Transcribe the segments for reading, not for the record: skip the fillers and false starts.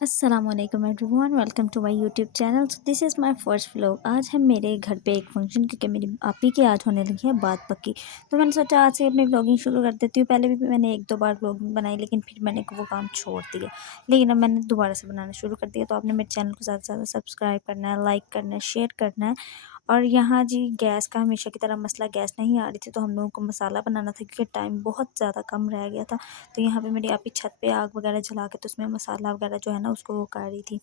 अस्सलामुअलैकुम everyone, welcome to my YouTube channel. So this is my first vlog. आज है मेरे घर पे एक फंक्शन, क्योंकि मेरी आपी की आज होने लगी है बात पक्की। तो मैंने सोचा आज से अपनी व्लॉगिंग शुरू कर देती हूँ। पहले भी मैंने एक दो बार व्लॉगिंग बनाई, लेकिन फिर मैंने वो काम छोड़ दिया। लेकिन अब मैंने दोबारा से बनाना शुरू कर दिया। तो आपने मेरे चैनल को ज़्यादा से ज़्यादा सब्सक्राइब करना है, लाइक करना है, शेयर करना है। और यहाँ जी गैस का हमेशा की तरह मसला, गैस नहीं आ रही थी, तो हम लोगों को मसाला बनाना था, क्योंकि टाइम बहुत ज़्यादा कम रह गया था। तो यहाँ पे मेरी आपी छत पे आग वगैरह जला के, तो उसमें मसाला वगैरह जो है ना उसको वो कर रही थी।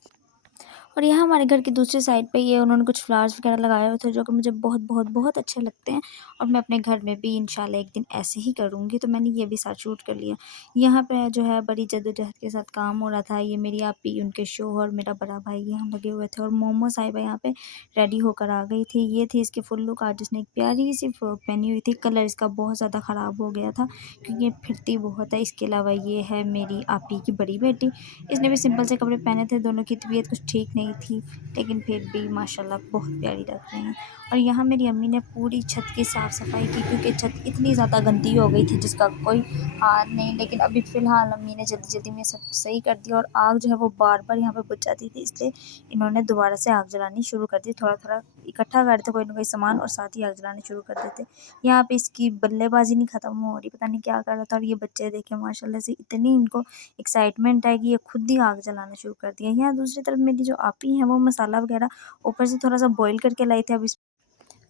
और यहाँ हमारे घर की दूसरी साइड पे ये उन्होंने कुछ फ्लावर्स वगैरह लगाए हुए थे, जो कि मुझे बहुत बहुत बहुत अच्छे लगते हैं। और मैं अपने घर में भी इंशाल्लाह एक दिन ऐसे ही करूँगी। तो मैंने ये भी साथ शूट कर लिया। यहाँ पे जो है बड़ी जद्दोजहद के साथ काम हो रहा था। ये मेरी आपी, उनके शौहर, मेरा बड़ा भाई यहाँ लगे हुए थे। और मोमो साहिबा यहाँ पे रेडी होकर आ गई थी। ये थी इसकी फुल लुक। आज इसने एक प्यारी सी फ्रॉक पहनी हुई थी। कलर इसका बहुत ज़्यादा ख़राब हो गया था, क्योंकि ये फिरती बहुत है। इसके अलावा ये है मेरी आपी की बड़ी बेटी। इसने भी सिंपल से कपड़े पहने थे। दोनों की तबीयत कुछ ठीक नहीं थी, लेकिन फिर भी माशाल्लाह बहुत प्यारी लग रही हैं। और यहाँ मेरी अम्मी ने पूरी छत की साफ़ सफाई की, क्योंकि छत इतनी ज़्यादा गंदी हो गई थी जिसका कोई हाल नहीं। लेकिन अभी फ़िलहाल अम्मी ने जल्दी जल्दी में सब सही कर दिया। और आग जो है वो बार बार यहाँ पे बुझ जाती थी, इसलिए इन्होंने दोबारा से आग जलानी शुरू कर दी। थोड़ा थोड़ा इकट्ठा करते कोई ना कोई सामान, और साथ ही आग जलानी शुरू कर देते। यहाँ पे इसकी बल्लेबाजी नहीं ख़त्म हो रही, पता नहीं क्या कर रहा था। और ये बच्चे देखे माशाल्लाह से इतनी इनको एक्साइटमेंट है कि ये खुद ही आग जलाना शुरू कर दिया। यहाँ दूसरी तरफ मेरी जो आपी हैं वो मसाला वगैरह ऊपर से थोड़ा-सा बॉयल करके लाई थी।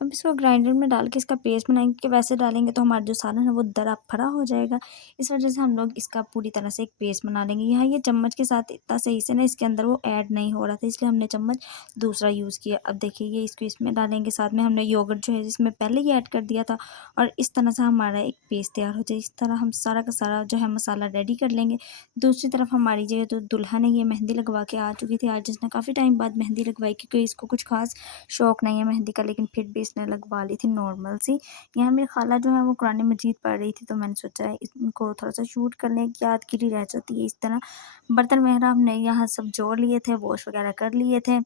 अब इसको ग्राइंडर में डाल के इसका पेस्ट बनाएँगे, कि वैसे डालेंगे तो हमारा जो सालन है वो दरा-फरा हो जाएगा। इस वजह से हम लोग इसका पूरी तरह से एक पेस्ट बना लेंगे। यहाँ ये चम्मच के साथ इतना सही से ना इसके अंदर वो ऐड नहीं हो रहा था, इसलिए हमने चम्मच दूसरा यूज़ किया। अब देखिए ये इसको इसमें डालेंगे, साथ में हमने योगर्ट जो है इसमें पहले ही ऐड कर दिया था। और इस तरह से हमारा एक पेस्ट तैयार हो जाए। इस तरह हम सारा का सारा जो है मसाला रेडी कर लेंगे। दूसरी तरफ हमारी जो दुल्हन है ये मेहंदी लगवा के आ चुकी थी। आज इसने काफ़ी टाइम बाद मेहंदी लगवाई, क्योंकि इसको कुछ ख़ास शौक नहीं है मेहंदी का, लेकिन फिर भी इसने लगवा ली थी नॉर्मल सी। यहाँ मेरी खाला जो है वो कुरान मजीद पढ़ रही थी, तो मैंने सोचा है इनको थोड़ा-सा शूट कर लें, एक यादगिरी रह जाती है इस तरह। बर्तन वगैरह हमने यहाँ सब जोड़ लिए थे, वॉश वगैरह कर लिए थे,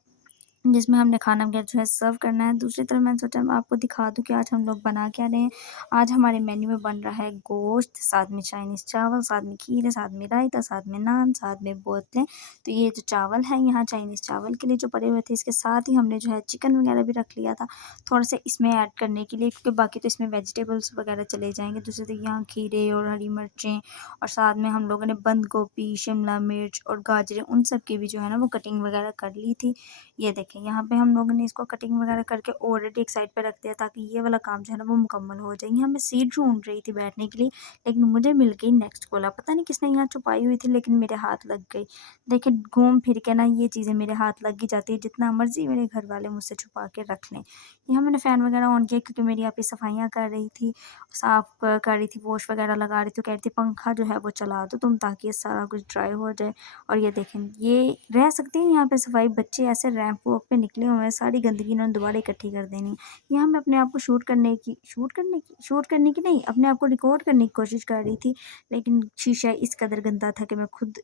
जिसमें हमने खाना वगैरह जो है सर्व करना है। दूसरी तरफ मैंने सोचा मैं आपको दिखा दूँ कि आज हम लोग बना क्या रहे हैं। आज हमारे मेन्यू में बन रहा है गोश्त, साथ में चाइनीज़ चावल, साथ में खीर, साथ में रायता, साथ में नान, साथ में बोतलें। तो ये जो चावल है यहाँ चाइनीज़ चावल के लिए जो पड़े हुए थे, इसके साथ ही हमने जो है चिकन वगैरह भी रख लिया था, थोड़ा-सा इसमें ऐड करने के लिए, क्योंकि बाकी तो इसमें वेजिटेबल्स वगैरह चले जाएँगे। दूसरी तरफ यहाँ खीरे और हरी मिर्चें, और साथ में हम लोगों ने बंद गोभी, शिमला मिर्च और गाजरें, उन सब की भी जो है ना वो कटिंग वगैरह कर ली थी। ये देखें यहाँ पे हम लोगों ने इसको कटिंग वगैरह करके ऑलरेडी एक साइड पे रख दिया, ताकि ये वाला काम जो है ना वो मुकम्मल हो जाए। यहाँ मैं सीट ढूंढ रही थी बैठने के लिए, लेकिन मुझे मिल गई नेक्स्ट कोला। पता नहीं किसने यहाँ छुपाई हुई थी, लेकिन मेरे हाथ लग गई। देखिए घूम फिर के ना ये चीज़ें मेरे हाथ लग ही जाती है, जितना मर्जी मेरे घर वाले मुझसे छुपा के रख लें। यहाँ मैंने फ़ैन वगैरह ऑन किया, क्योंकि मेरी आपी सफाइयाँ कर रही थी, साफ़ कर रही थी, वॉश वगैरह लगा रही थी। तो कह रही थी पंखा जो है वो चला दो तुम, ताकि ये सारा कुछ ड्राई हो जाए। और ये देखें ये रह सकती है यहाँ पे सफाई, बच्चे ऐसे रैंप वॉक पे निकले हुए हैं, सारी गंदगी इन्होंने दोबारा इकट्ठी कर देनी है। यहाँ मैं अपने आप को शूट करने की नहीं, अपने आप को रिकॉर्ड करने की कोशिश कर रही थी, लेकिन शीशा इस कदर गंदा था कि मैं खुद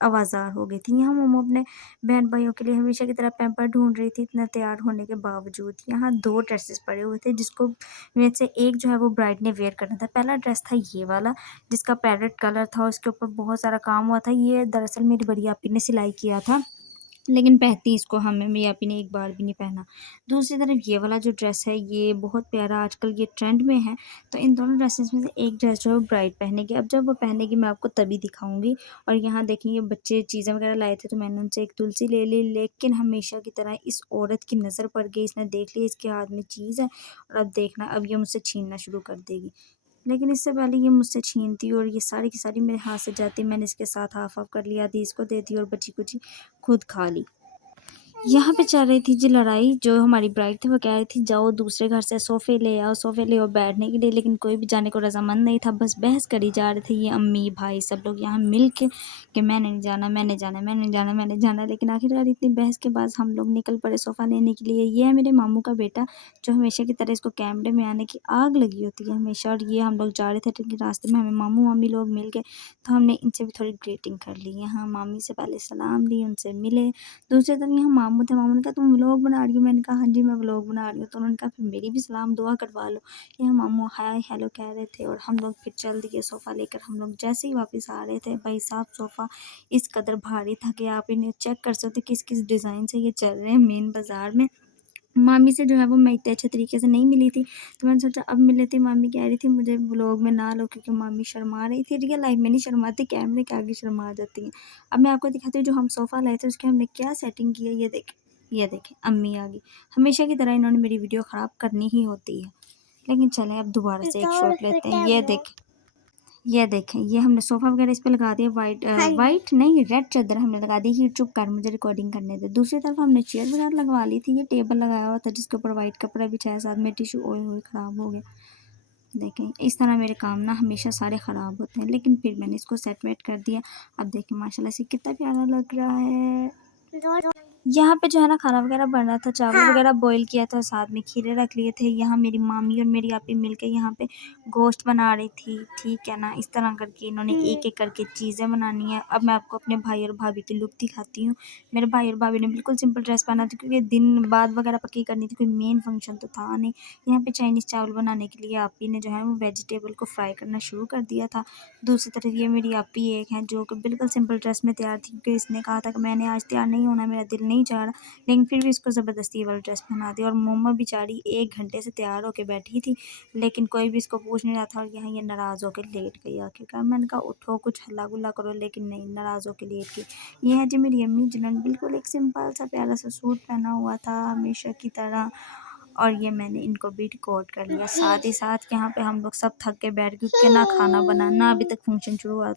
आवाज़ार हो गई थी। यहाँ मोमो अपने बहन भाइयों के लिए हमेशा की तरह पैम्पर ढूंढ रही थी, इतना तैयार होने के बावजूद। यहाँ 2 ड्रेसेस पड़े हुए थे, जिसको में से एक जो है वो ब्राइड ने वेयर करना था। पहला ड्रेस था ये वाला, जिसका पैरेट कलर था, उसके ऊपर बहुत सारा काम हुआ था। ये दरअसल मेरी बड़ी आपी ने सिलाई किया था, लेकिन पहनती इसको हमें मेरी आपी ने एक बार भी नहीं पहना। दूसरी तरफ ये वाला जो ड्रेस है ये बहुत प्यारा, आजकल ये ट्रेंड में है। तो इन दोनों ड्रेसेस में से एक ड्रेस जो है वो ब्राइड पहनेगी। अब जब वो पहनेगी मैं आपको तभी दिखाऊँगी। और यहाँ देखिए ये बच्चे चीज़ें वगैरह लाए थे, तो मैंने उनसे एक तुलसी ले ली, लेकिन हमेशा की तरह इस औरत की नज़र पड़ गई। इसने देख लिया इसके हाथ में चीज़ है, और अब देखना अब ये मुझसे छीनना शुरू कर देगी। लेकिन इससे पहले ये मुझसे छीनती और ये सारी की सारी मेरे हाथ से जाती। मैंने इसके साथ हाफ़-हाफ़ कर लिया, आधी इसको दे दी और बची-कुची खुद खा ली। यहाँ पे चल रही थी जी लड़ाई। जो हमारी ब्राइड थी वो कह रही थी जाओ दूसरे घर से सोफ़े ले आओ बैठने के लिए, लेकिन कोई भी जाने को रज़ामंद नहीं था। बस बहस करी जा रहे थे ये अम्मी, भाई सब लोग यहाँ मिल के कि मैंने नहीं जाना, मैंने जाना, मैंने जाना, मैंने जाना। लेकिन आखिरकार इतनी बहस के बाद हम लोग निकल पड़े सोफ़ा लेने के लिए। ये है मेरे मामू का बेटा, जो हमेशा की तरह इसको कैमरे में आने की आग लगी होती है हमेशा। और ये हम लोग जा रहे थे, लेकिन रास्ते में हमें मामू-मामी लोग मिल गए, तो हमने इनसे भी थोड़ी ग्रीटिंग कर ली। यहाँ मामी से पहले सलाम ली, उनसे मिले। दूसरी तरफ यहाँ मामू थे, मामू ने कहा तुम व्लॉग बना रही हो? मैंने कहा हाँ जी मैं व्लॉग बना रही हूँ। तो उन्होंने कहा फिर मेरी भी सलाम दुआ करवा लो। यहाँ मामू हाय हेलो कह रहे थे और हम लोग फिर चल दिए सोफ़ा लेकर। हम लोग जैसे ही वापस आ रहे थे, भाई साहब सोफ़ा इस कदर भारी था कि आप इन्हें चेक कर सकते किस किस डिज़ाइन से ये चल रहे हैं मेन बाज़ार में। मामी से जो है वो मैं इतने अच्छे तरीके से नहीं मिली थी, तो मैंने सोचा अब मिल लेती। मामी कह रही थी मुझे व्लॉग में ना लो, क्योंकि मामी शर्मा रही थी। रियल लाइफ में नहीं शर्माती, कैमरे के आगे शर्मा जाती हैं। अब मैं आपको दिखाती हूँ जो हम सोफ़ा लाए थे उसकी हमने क्या सेटिंग की है। ये देखें अम्मी आ गई। हमेशा की तरह इन्होंने मेरी वीडियो ख़राब करनी ही होती है। लेकिन चलें अब दोबारा से एक शॉट लेते हैं। ये देखें, ये हमने सोफ़ा वगैरह इस पे लगा दिया। वाइट नहीं, रेड चादर हमने लगा दी। ही चुप कर, मुझे रिकॉर्डिंग करने दे। दूसरी तरफ हमने चेयर वगैरह लगवा ली थी। ये टेबल लगाया हुआ था जिसके ऊपर वाइट कपड़ा बिछाया, साथ में टिशू। ओए होए ख़राब हो गया। देखें इस तरह मेरे काम ना हमेशा सारे ख़राब होते हैं, लेकिन फिर मैंने इसको सेट वेट कर दिया। अब देखें माशाल्लाह से कितना प्यारा लग रहा है। यहाँ पे जो है ना खाना वगैरह बन रहा था, चावल वगैरह बॉईल किया था, साथ में खीरे रख लिए थे। यहाँ मेरी मामी और मेरी आपी मिलके यहाँ पे गोश्त बना रही थी। ठीक है ना, इस तरह करके इन्होंने एक एक करके चीज़ें बनानी है। अब मैं आपको अपने भाई और भाभी की लुक दिखाती हूँ। मेरे भाई और भाभी ने बिल्कुल सिंपल ड्रेस पहना था, क्योंकि दिन बाद वगैरह पक्की करनी थी, कोई मेन फंक्शन तो था नहीं। यहाँ पे चाइनीज़ चावल बनाने के लिए आपी ने जो है वो वेजिटेबल को फ्राई करना शुरू कर दिया था। दूसरी तरफ ये मेरी आपी एक है जो कि बिल्कुल सिंपल ड्रेस में तैयार थी, क्योंकि इसने कहा था कि मैंने आज तैयार नहीं होना, मेरा दिल नहीं चाह रहा, लेकिन फिर भी इसको ज़बरदस्ती वाला ड्रेस पहना दिया। और मोमा बेचारी 1 घंटे से तैयार होकर बैठी थी, लेकिन कोई भी इसको पूछ नहीं रहा था। और यहाँ ये नाराज़ होकर लेट गई आखिरकार। मैंने कहा उठो कुछ हल्ला गुल्ला करो, लेकिन नहीं, नाराज़ होकर लेट गई। ये है जी मेरी अम्मी, जिन्होंने बिल्कुल एक सिंपल सा प्यारा सा सूट पहना हुआ था हमेशा की तरह। और ये मैंने इनको भी रिकॉर्ड कर लिया। साथ ही साथ यहाँ पे हम लोग सब थक के बैठ गए, क्योंकि ना खाना बनाना, अभी तक फंक्शन शुरू हुआ।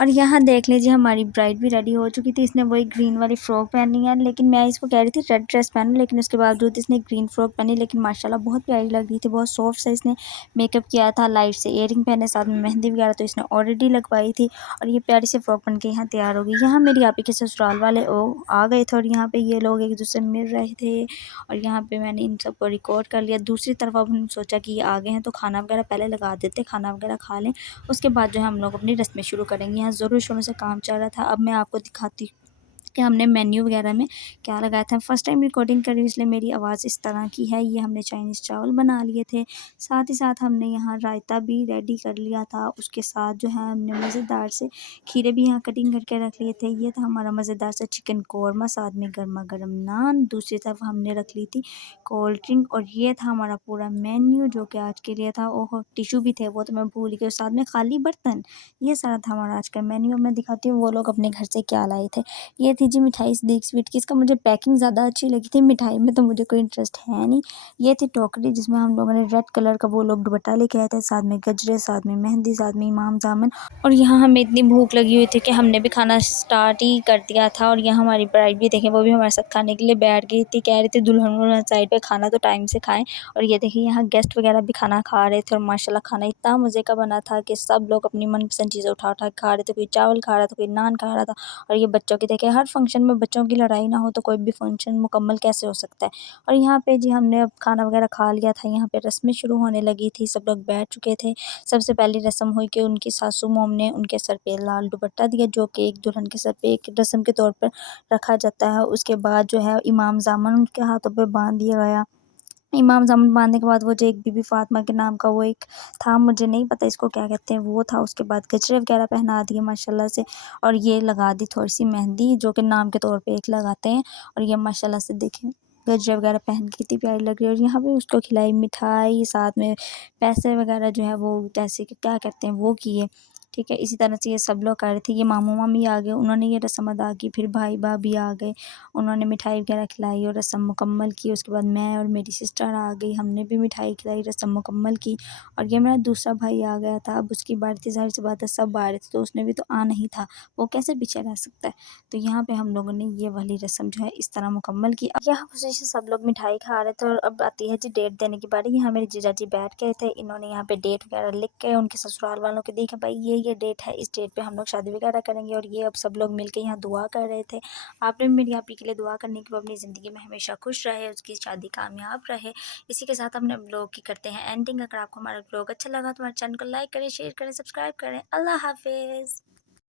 और यहाँ देख लीजिए हमारी ब्राइड भी रेडी हो चुकी थी। इसने वही ग्रीन वाली फ़्रॉक पहनी है, लेकिन मैं इसको कह रही थी रेड ड्रेस पहनो, लेकिन उसके बावजूद इसने ग्रीन फ़्रॉक पहनी। लेकिन माशाल्लाह बहुत प्यारी लग रही थी, बहुत सॉफ्ट से इसने मेकअप किया था। लाइट से इयररिंग पहने, साथ में मेहंदी वगैरह तो इसने ऑलरेडी लगवाई थी। और ये प्यारी सी फ़्रॉक बन के यहाँ तैयार हो गई। यहाँ मेरी आपी के ससुराल वाले आ गए थे, और यहाँ पर ये लोग एक दूसरे से मिल रहे थे। और यहाँ पर मैंने इन सबको रिकॉर्ड कर लिया। दूसरी तरफ अब हमने सोचा कि ये आ गए हैं तो खाना वगैरह पहले लगा देते, खाना वगैरह खा लें, उसके बाद जो है हम लोग अपनी रस्में शुरू करेंगे। यहाँ ज़ोरों शोरों से काम चल रहा था। अब मैं आपको दिखाती कि हमने मेन्यू वगैरह में क्या लगाया था। फर्स्ट टाइम रिकॉर्डिंग कर रही हूँ, इसलिए मेरी आवाज़ इस तरह की है। ये हमने चाइनीज़ चावल बना लिए थे, साथ ही साथ हमने यहाँ रायता भी रेडी कर लिया था। उसके साथ जो है हमने मज़ेदार से खीरे भी यहाँ कटिंग करके रख लिए थे। ये था हमारा मज़ेदार सा चिकन कौरमा, साथ में गर्मा गर्म नान। दूसरी तरफ हमने रख ली थी कोल्ड ड्रिंक। और ये था हमारा पूरा मेन्यू जो कि आज के लिए था। ओहो टिशू भी थे, वो तो मैं भूल गई, और साथ में खाली बर्तन। ये सारा था हमारा आज का मेन्यू। मैं दिखाती हूँ वो लोग अपने घर से क्या लाए थे। ये थी जी मिठाई सिद्दीक स्वीट की। इसका मुझे पैकिंग ज़्यादा अच्छी लगी थी, मिठाई में तो मुझे कोई इंटरेस्ट है नहीं। ये थी टोकरी जिसमें हम लोगों ने रेड कलर का वो लोग दुपट्टा लेके आए थे, साथ में गजरे, साथ में मेहंदी, साथ में इमाम जामन। और यहाँ हमें इतनी भूख लगी हुई थी कि हमने भी खाना स्टार्ट ही कर दिया था। और यहाँ हमारी ब्राइड भी देखें, वो भी हमारे साथ खाने के लिए बैठ गई थी। कह रही थी दुल्हन साइड पे खाना तो टाइम से खाएं। और ये देखिए यहाँ गेस्ट वगैरह भी खाना खा रहे थे, और माशाल्लाह खाना इतना मज़े का बना था कि सब लोग अपनी मनपसंद चीज़ें उठा उठा के खा रहे थे। कोई चावल खा रहा था, कोई नान खा रहा था। और ये बच्चों की देखिए, हर फंक्शन में बच्चों की लड़ाई ना हो तो कोई भी फंक्शन मुकम्मल कैसे हो सकता है। और यहाँ पे जी हमने अब खाना वगैरह खा लिया था। यहाँ पे रस्में शुरू होने लगी थी, सब लोग बैठ चुके थे। सबसे पहली रस्म हुई कि उनकी सासू मोम ने उनके सर पे लाल दुपट्टा दिया, जो कि एक दुल्हन के सर पे एक रस्म के तौर पर रखा जाता है। उसके बाद जो है इमाम ज़ामन उनके हाथों पे बांध दिया गया। इमाम ज़ामन बांधने के बाद वो जो एक बीबी फ़ातिमा के नाम का वो एक था, मुझे नहीं पता इसको क्या कहते हैं, वो था। उसके बाद गजरे वगैरह पहना दिए माशाल्लाह से। और ये लगा दी थोड़ी-सी मेहंदी, जो कि नाम के तौर पे एक लगाते हैं। और ये माशाल्लाह से देखें गजरे वगैरह पहन के कितनी प्यारी लग रही है। और यहाँ पे उसको खिलाई मिठाई, साथ में पैसे वगैरह जो है वो जैसे कि क्या कहते हैं वो किए। ठीक है, इसी तरह से ये सब लोग कर रहे थे। ये मामू-मामी आ गए, उन्होंने ये रस्म अदा की। फिर भाई-भाभी आ गए, उन्होंने मिठाई वगैरह खिलाई और रस्म मुकम्मल की। उसके बाद मैं और मेरी सिस्टर आ गई, हमने भी मिठाई खिलाई, रस्म मुकम्मल की। और ये मेरा दूसरा भाई आ गया था। अब उसकी बारी थी, ज़ाहिर-सी बात है सब आ रहे थे, तो उसने भी तो आना ही था, वो कैसे पीछे रह सकता है। तो यहाँ पे हम लोगों ने ये वाली रस्म जो है इस तरह मुकम्मल की। अब यहाँ खुशी से सब लोग मिठाई खा रहे थे, और अब आती है जी डेट देने की बारी। यहाँ मेरे जीजाजी बैठ गए थे, इन्होंने यहाँ पे डेट वगैरह लिख के उनके ससुराल वालों को दी कि भाई ये डेट है, इस डेट पे हम लोग शादी वगैरह करेंगे। और ये अब सब लोग मिलके यहाँ दुआ कर रहे थे। आपने भी मेरी आपी के लिए दुआ करनी कि वो अपनी ज़िंदगी में हमेशा खुश रहे, उसकी शादी कामयाब रहे। इसी के साथ हमने ब्लॉग की करते हैं एंडिंग। अगर आपको हमारा ब्लॉग अच्छा लगा तो हमारे चैनल को लाइक करें, शेयर करें, सब्सक्राइब करें। अल्लाह हाफिज़।